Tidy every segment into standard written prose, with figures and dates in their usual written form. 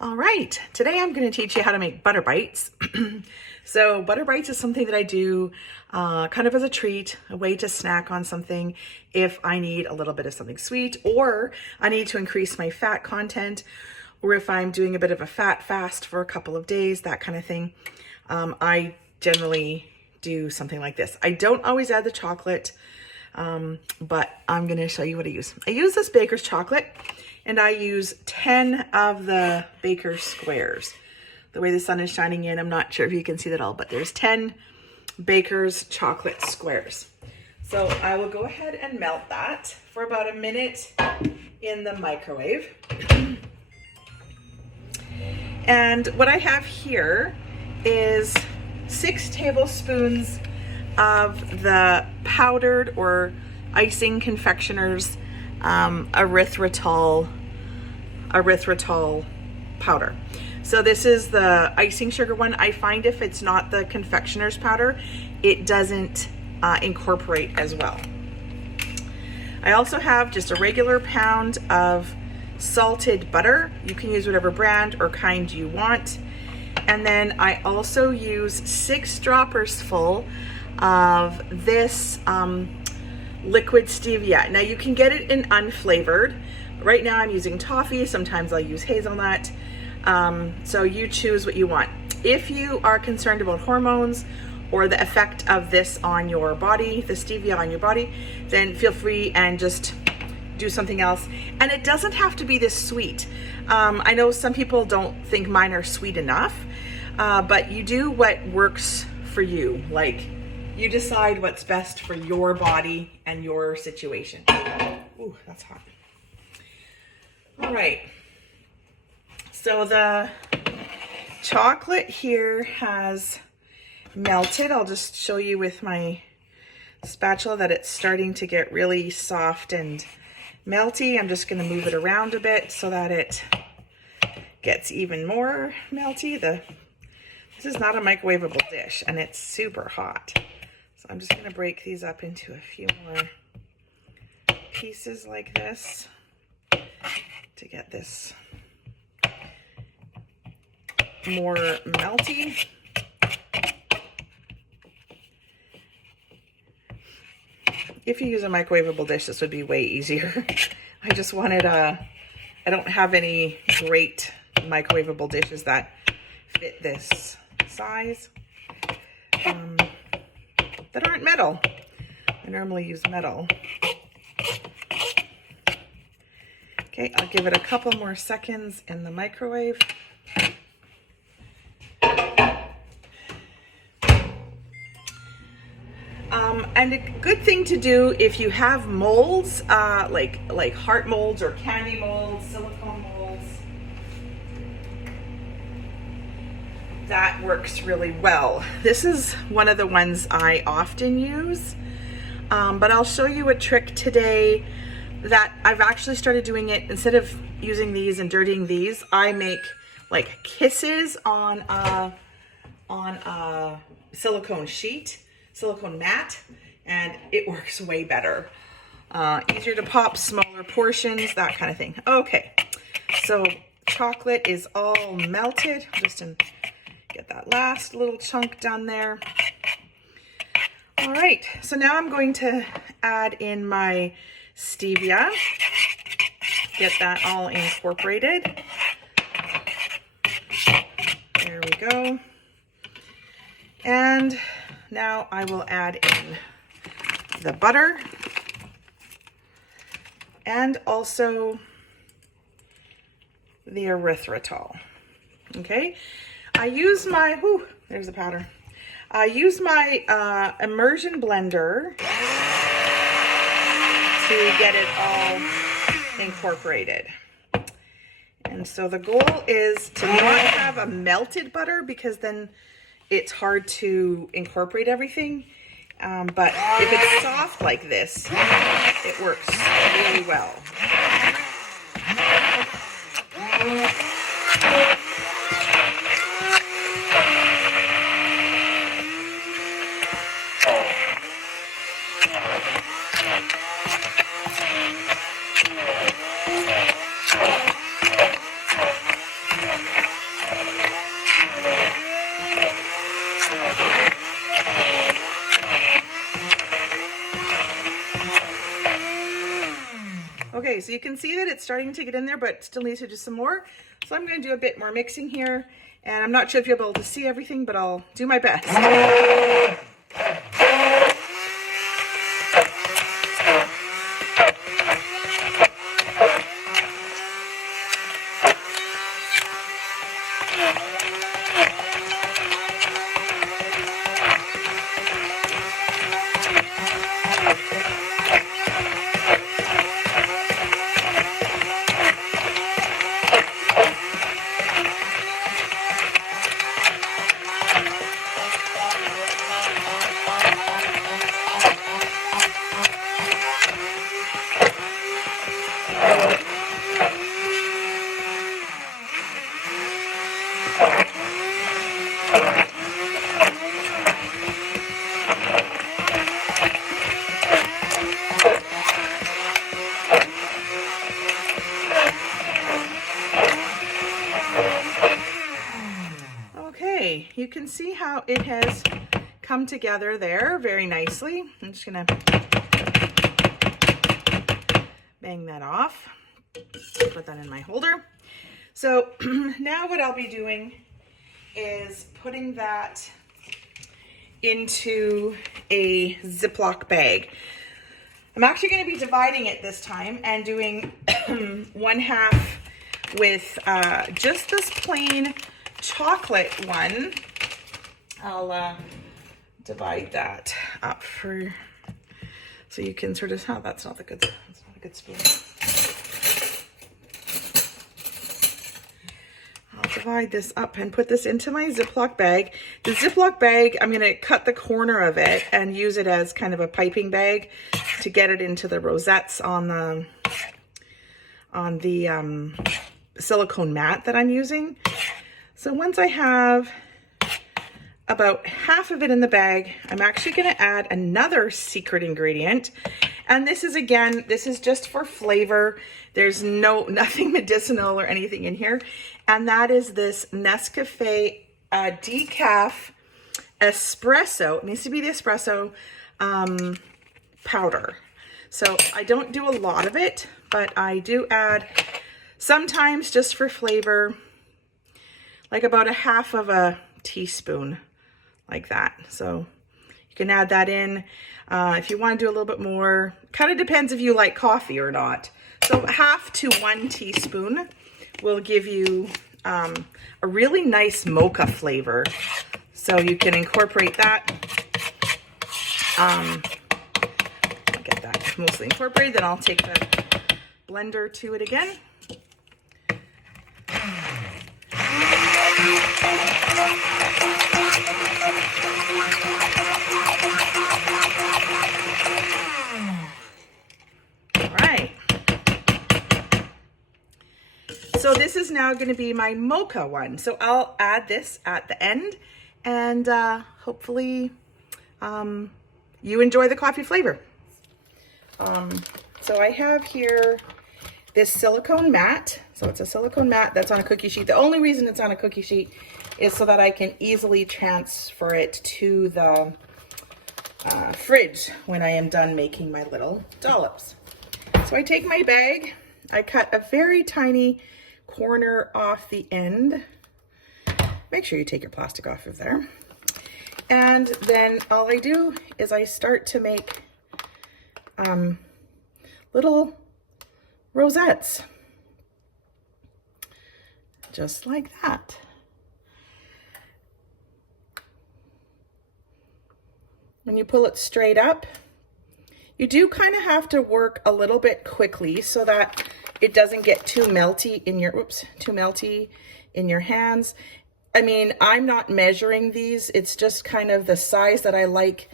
All right, today I'm going to teach you how to make butter bites. So butter bites is something that I do kind of as a treat, a way to snack on something if I need a little bit of something sweet, or I need to increase my fat content, or if I'm doing a bit of a fat fast for a couple of days, that kind of thing. I generally do something like this. I don't always add the chocolate, but I'm going to show you what I use. I use this baker's chocolate, and I use 10 of the baker's squares. The way the sun is shining in, I'm not sure if you can see that all, but there's 10 baker's chocolate squares. So I will go ahead and melt that for about a minute in the microwave. And what I have here is 6 tablespoons of the powdered or icing confectioner's erythritol powder. So this is the icing sugar one. I find if it's not the confectioner's powder, it doesn't incorporate as well. I also have just a regular pound of salted butter. You can use whatever brand or kind you want. And then I also use 6 droppers full of this liquid stevia. Now you can get it in unflavored. Right now I'm using toffee. Sometimes I'll use hazelnut. So you choose what you want. If you are concerned about hormones or the effect of this on your body, the stevia on your body, then feel free and just do something else. And it doesn't have to be this sweet. I know some people don't think mine are sweet enough, but you do what works for you. Like, you decide what's best for your body and your situation. Ooh, that's hot. All right. So the chocolate here has melted. I'll just show you with my spatula that it's starting to get really soft and melty. I'm just going to move it around a bit so that it gets even more melty. This is not a microwavable dish, and it's super hot. So I'm just going to break these up into a few more pieces like this to get this more melty. If you use a microwavable dish, this would be way easier. I just wanted I don't have any great microwavable dishes that fit this size that aren't metal. I normally use metal. Okay, I'll give it a couple more seconds in the microwave. And a good thing to do if you have molds, like heart molds or candy molds, silicone molds, that works really well. This is one of the ones I often use, but I'll show you a trick today that I've actually started doing it. Instead of using these and dirtying these, I make like kisses on a silicone sheet, silicone mat, and it works way better. Easier to pop, smaller portions, that kind of thing. Okay, so chocolate is all melted. Just get that last little chunk down there. All right, so now I'm going to add in my stevia. Get that all incorporated. There we go. And now I will add in the butter and also the erythritol. Okay, I use my, there's the powder. I use my immersion blender to get it all incorporated. And so the goal is to not have a melted butter, because then it's hard to incorporate everything. But if it's soft like this, it works really well. so you can see that it's starting to get in there, but still needs to do some more. So I'm going to do a bit more mixing here, and I'm not sure if you'll be able to see everything, but I'll do my best. Okay, you can see how it has come together there very nicely. I'm just gonna bang that off, put that in my holder. So now what I'll be doing is putting that into a Ziploc bag. I'm actually going to be dividing it this time and doing one half with just this plain chocolate one. I'll divide that up for so you can sort of, oh, that's not a good spoon. I'll divide this up and put this into my Ziploc bag. The Ziploc bag, I'm going to cut the corner of it and use it as kind of a piping bag to get it into the rosettes on the silicone mat that I'm using. So once I have about half of it in the bag, I'm actually going to add another secret ingredient. And this is, again, this is just for flavor. There's nothing medicinal or anything in here. And that is this Nescafé decaf espresso. It needs to be the espresso powder. So I don't do a lot of it, but I do add sometimes just for flavor, like about a half of a teaspoon, like that. So you can add that in if you want to do a little bit more. Kind of depends if you like coffee or not. So half to 1 teaspoon will give you a really nice mocha flavor. So you can incorporate that. I'll get that mostly incorporated. Then I'll take the blender to it again. So this is now going to be my mocha one. So I'll add this at the end, and hopefully you enjoy the coffee flavor. So I have here this silicone mat. So it's a silicone mat that's on a cookie sheet. The only reason it's on a cookie sheet is so that I can easily transfer it to the fridge when I am done making my little dollops. So I take my bag, I cut a very tiny corner off the end. Make sure you take your plastic off of there. And then all I do is I start to make little rosettes, just like that. When you pull it straight up, you do kind of have to work a little bit quickly so that it doesn't get too melty in your hands. I mean, I'm not measuring these. It's just kind of the size that I like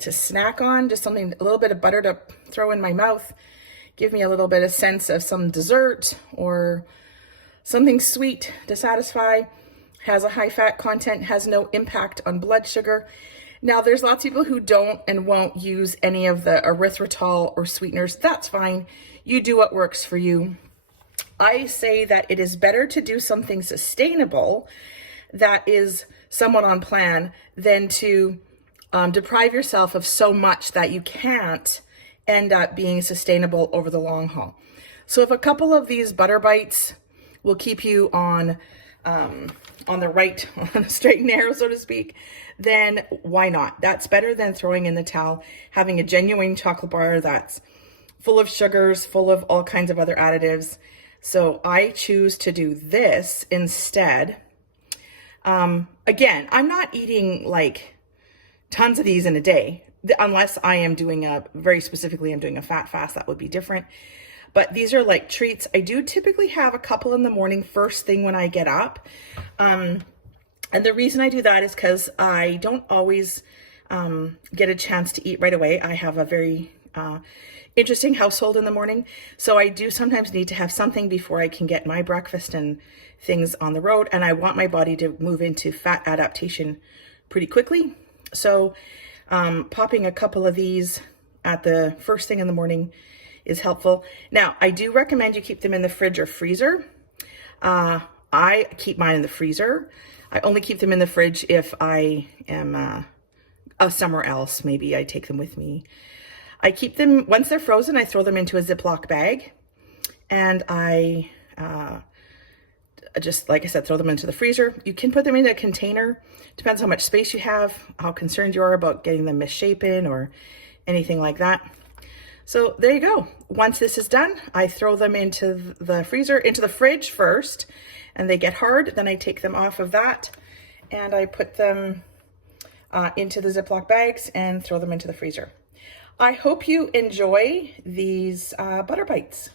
to snack on, just something, a little bit of butter to throw in my mouth, give me a little bit of sense of some dessert or something sweet to satisfy, has a high fat content, has no impact on blood sugar. Now, there's lots of people who don't and won't use any of the erythritol or sweeteners. That's fine. You do what works for you. I say that it is better to do something sustainable that is somewhat on plan than to deprive yourself of so much that you can't end up being sustainable over the long haul. So if a couple of these butter bites will keep you on the right, on the straight and narrow, so to speak, then why not? That's better than throwing in the towel, having a genuine chocolate bar that's full of sugars, full of all kinds of other additives. So I choose to do this instead. Again, I'm not eating like tons of these in a day, unless I am doing very specifically, I'm doing a fat fast, that would be different. But these are like treats. I do typically have a couple in the morning, first thing when I get up. And the reason I do that is because I don't always get a chance to eat right away. I have a very interesting household in the morning. So I do sometimes need to have something before I can get my breakfast and things on the road. And I want my body to move into fat adaptation pretty quickly. So popping a couple of these at the first thing in the morning is helpful. Now, I do recommend you keep them in the fridge or freezer. I keep mine in the freezer. I only keep them in the fridge if I am somewhere else. Maybe I take them with me. I keep them, once they're frozen, I throw them into a Ziploc bag. And I just, like I said, throw them into the freezer. You can put them in a container. Depends how much space you have, how concerned you are about getting them misshapen or anything like that. So there you go. Once this is done, I throw them into the freezer, into the fridge first, and they get hard. Then I take them off of that and I put them into the Ziploc bags and throw them into the freezer. I hope you enjoy these butter bites.